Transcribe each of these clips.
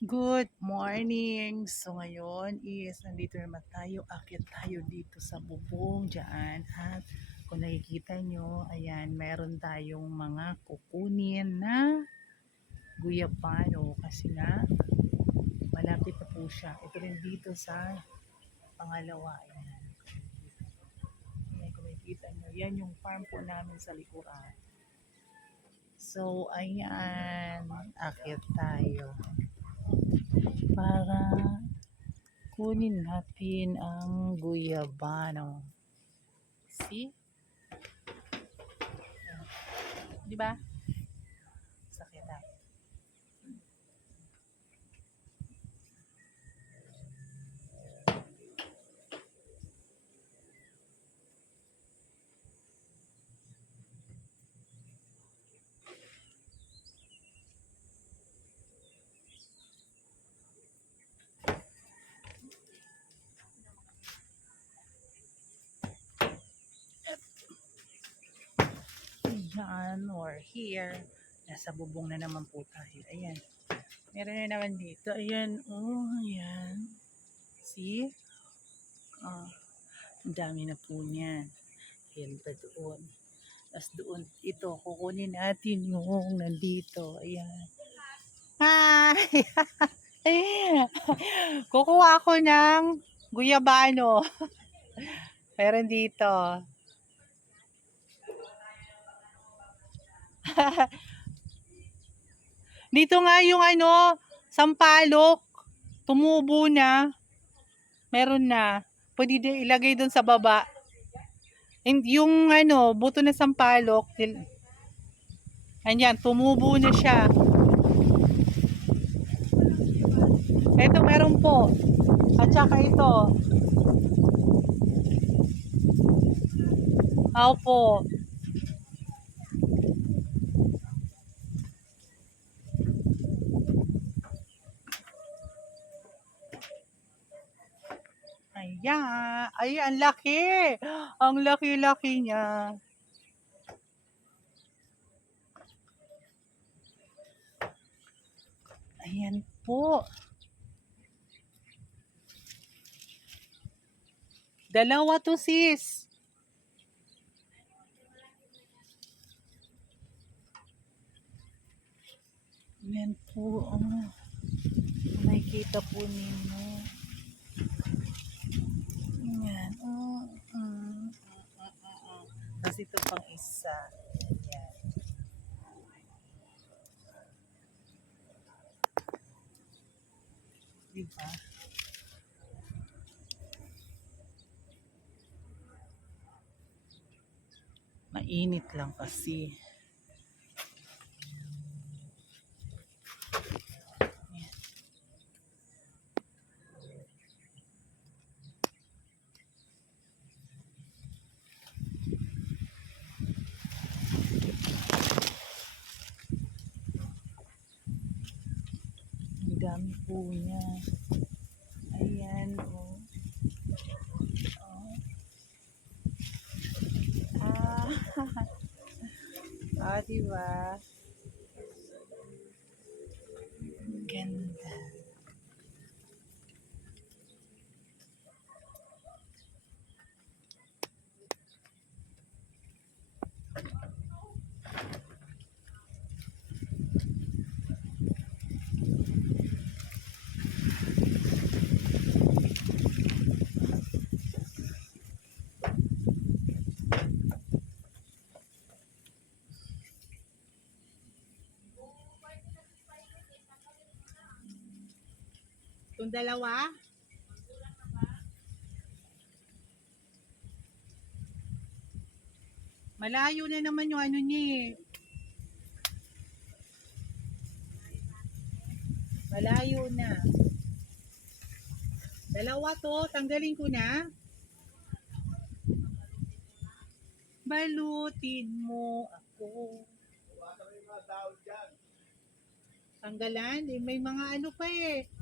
Good morning! So ngayon is nandito naman tayo, akit tayo dito sa bubong dyan at kung nakikita nyo, ayan, meron tayong mga kukunin na guyabano kasi nga malapit na po siya. Ito rin dito sa pangalawa. Ayan. Ayan, kung nakikita nyo, yan yung farm po namin sa likuran. So, ayan, akit tayo para kunin natin ang guyabano. See? Di ba? Sakit ah. Ayan, or here. Nasa bubong na naman po tayo. Ayan. Meron na naman dito. Ayan. Oh, ayan. See? Oh, ang dami na po niyan. Ayan pa doon. Tapos doon, ito, kukunin natin yung nandito. Ayan. Hi! Kukuha ako ng guyabano. Meron dito. Dito nga yung ano, sampalok. Tumubo na. Meron na. Pwede ilagay doon sa baba. And yung ano, buto na sampalok. Ayan, tumubo na siya. Ito meron po. At saka ito. Opo. Ayan. Ay, ang laki. Ang laki-laki niya. Ayan po. Dalawa to sis. Ayan po. Oh. Nakikita po ninyo. Ayan. Oh, mm, mm, mm, mm. Tapos ito pang isa. Ayan. Diba? Mainit lang kasi. Ayan. Ang dami po niya. Ayan, oh. Oh. Ah. ah, diba? Itong dalawa? Malayo na naman yung ano niya eh. Malayo na. Dalawa to, tanggalin ko na. Balutin mo ako. Tanggalan? Eh, may mga ano pa eh.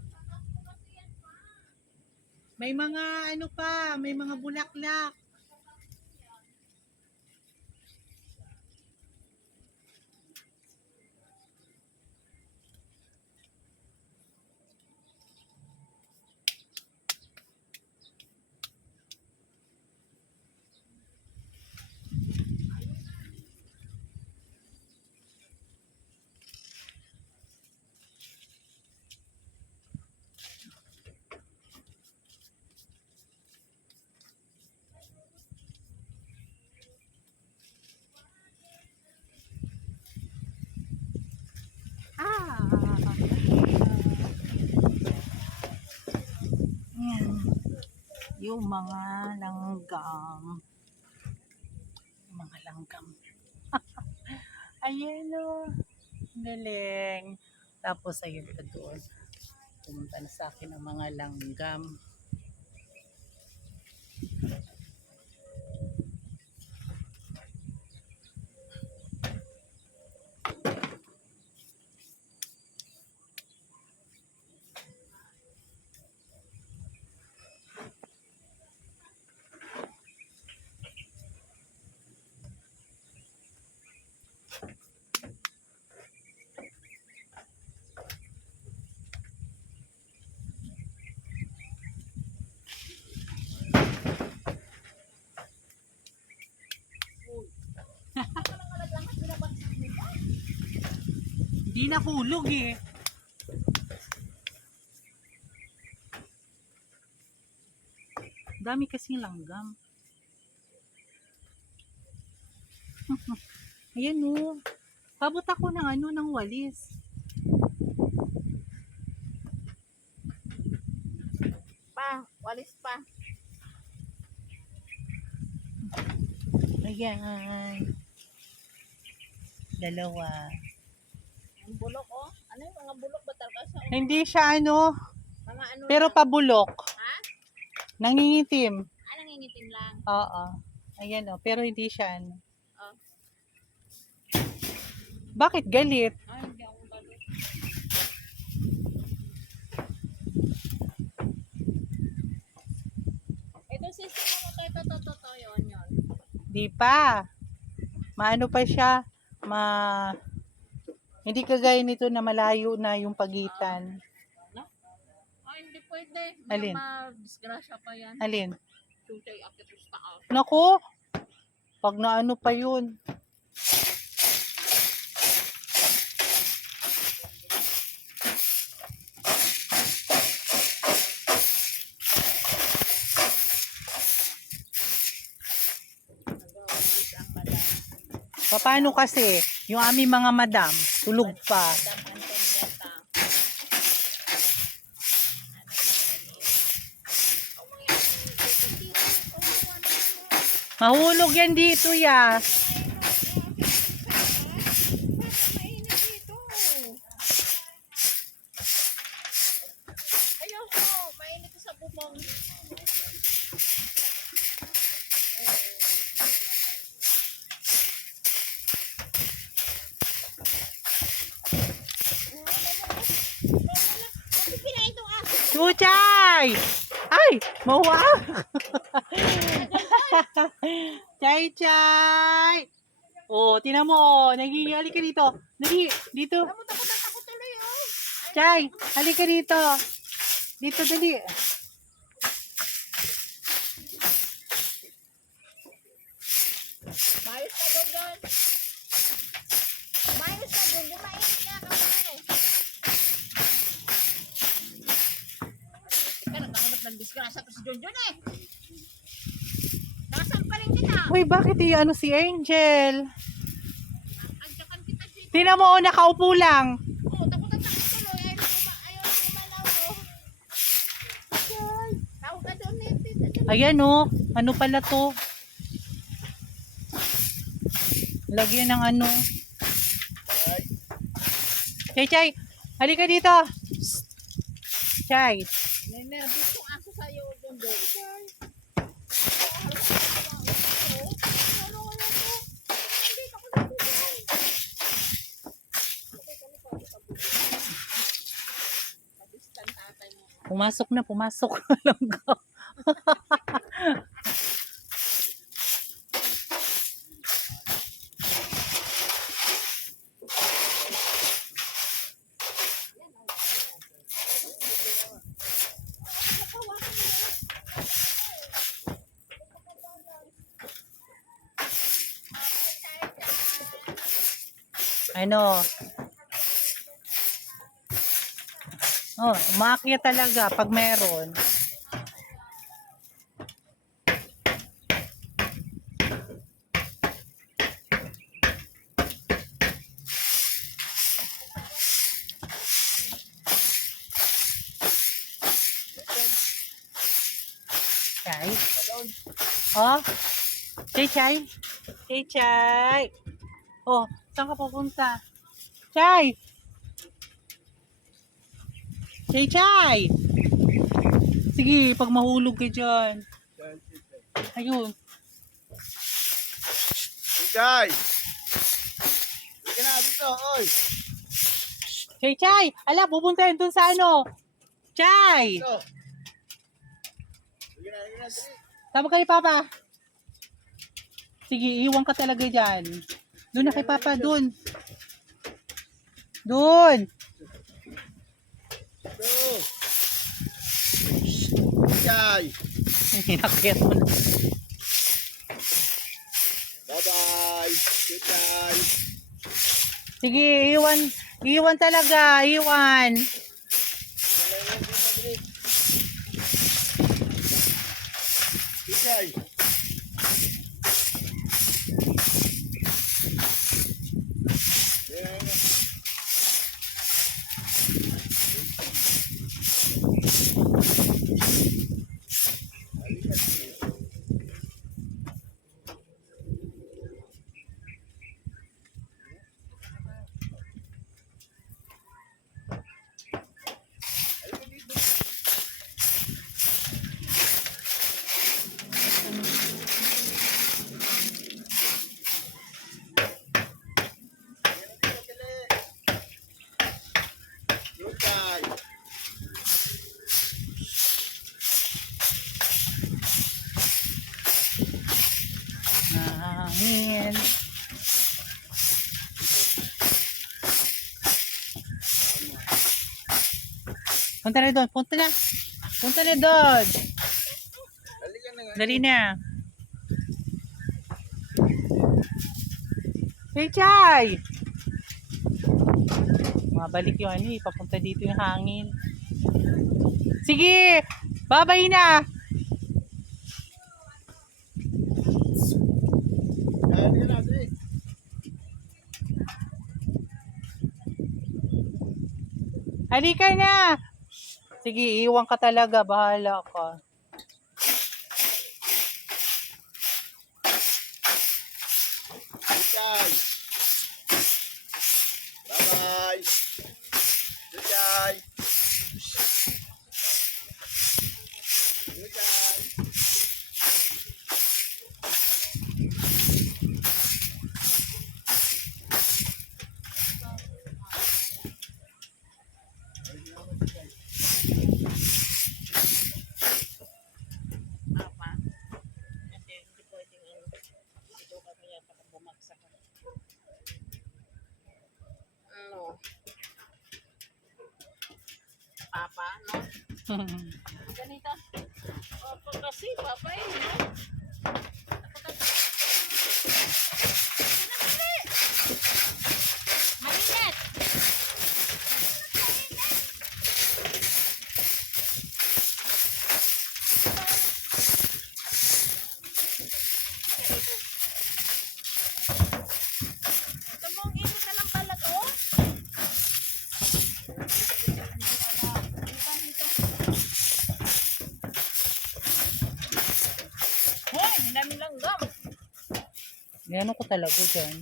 May mga ano pa, may mga bulaklak. Yung mga langgam. Mga langgam. Ayan o. Galing. Tapos ayun ka doon. Pumunta na sa akin ang mga langgam. Hindi nahulog eh. Dami kasing langgam. Ayan o. Pabot ako ng ano, ng walis. Pa, walis pa. Ayan. Dalawa. Ang bulok oh. Ano yung mga bulok ba talaga sa Hindi siya ano, mga ano pero lang? pabulok. Ha? Nangingitim. Ah, nangingitim lang. Oo. Ayan o, pero hindi siya ano. Oh. Bakit galit? Ay, hindi ako. Ito sister mo kay Toto Toto yun yun. Di pa. Maano pa siya? Ma... Hindi kagaya nito na malayo na yung pagitan. Ay, hindi pwede. Alin? May disgrasya pa yan. Alin? Tutay akit sa taas. Nako! Pag naano pa yun. Paano kasi? Yung aming mga madam, tulog pa. Mahulog yan dito ya. Ayaw ko, mainit sa bubong. Bakit pinain itong aso? Chuchay! Ay! Mawa! chay chay! Oh, tinan mo. Naging, halika dito. Dali, dito. Oh. Chay, halika dito. Dito, dali. Mayos ka doon doon. Mayos ka doon. Yung mainit Teka, nagkakabat ng disgrasya to si John eh. Nakasampaling kita. Uy, bakit yung ano si Angel? Agyakan kita dito. Tinan mo, oh, nakaupo lang. Oo, takot at takot tuloy. Ayaw na kuma- ayaw na kumalaw oh. Ay, Tawag ka doon eh. Ayan oh, ano pala to? Lagyan ng ano. Chay, Chay, halika dito. Chay, May nervous yung aso sa'yo doon doon. Pumasok na, pumasok. Langga. ano? Oh, umakyat talaga pag meron. Chay. Oh. Chay Chay. Chay Chay. Oh, saan ka pupunta? Chay. Chay Chay! Sige, pag mahulog ka dyan. Ayun. Ikay! Hindi na dito, oy! Chay Chay! Ala, pupunta yun dun sa ano? Chay! Dito! Sige na, sige na, dali! Tama kay Papa. Sige, iwan ka talaga dyan. Doon na kay Papa, doon. Doon. Ikay! Hinakit mo na. Bye-bye! Ikay! Sige, iwan. Iwan talaga, iwan. Ikay! Yan. Ikay! Hangin. Punta na doon, punta na. Punta na doon. Dali na. Hey, Chay! Mabalik yung ano eh, papunta dito yung hangin. Sige! Babay na! Halika na! Sige, iwan ka talaga. Bahala ka. Ikay! Bye-bye! Ikay! Ikay! Papa. Kasi hindi pwedeng ano. Dito kami yata kung bumagsak. Ano? Papa, no? Ganito. Opo kasi, papa eh, no? Ako kasi. Dali! Malinit! Tumong ito ka ng balat, oh. Hoy, hinami lang gam. Yan ko talaga dyan.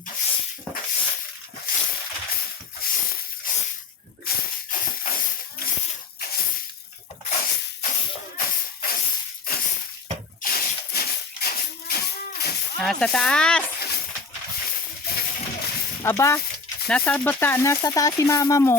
Nasa taas! Aba, nasa bata, nasa taas si mama mo.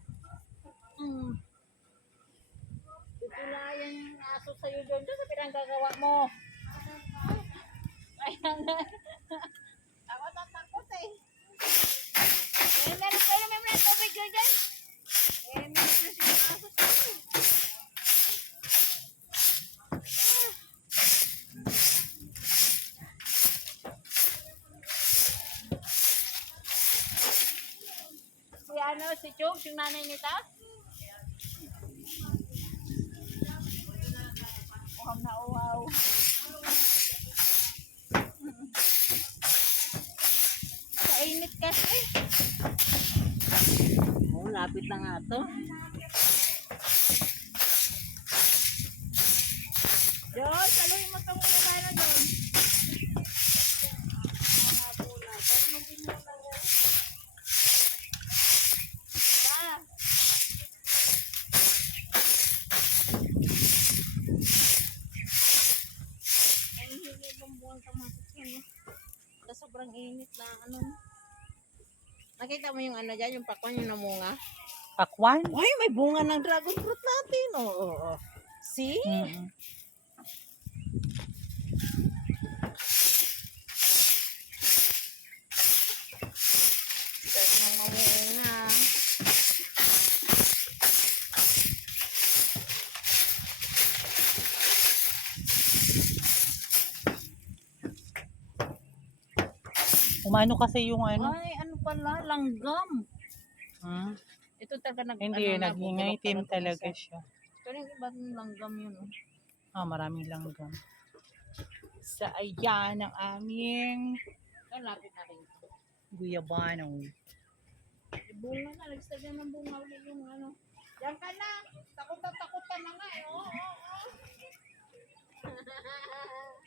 Chug, yung nanay nita? Wow na wow. Kainit kasi. Oh, lapit na nga to. Diyos, saluhin mo itong muna tayo na doon. Mga pula. Pero nung pinula ko. Pa. Ang higit ng buwan kamatis yan. Sa sobrang init na ano. Nakita mo yung ano dyan, yung pakwan yung namunga? Pakwan? Ay, may bunga ng dragon fruit natin. Oo, oo, oo. See? Mm. Mamunga. Umano kasi yung ano. Ay, ano pala, langgam. Hmm? Ito talaga nag Hindi, ano, nagingaitim talaga siya. Pero yung iba ng langgam yun. Oh. Ah, maraming langgam. Sa ayan ang aming lapit na rin. guyabano. Bunga na, nagsagyan ng bunga ulit yung ano. Yan ka na. Takot na takot ka na nga eh. Oo, oo, oo.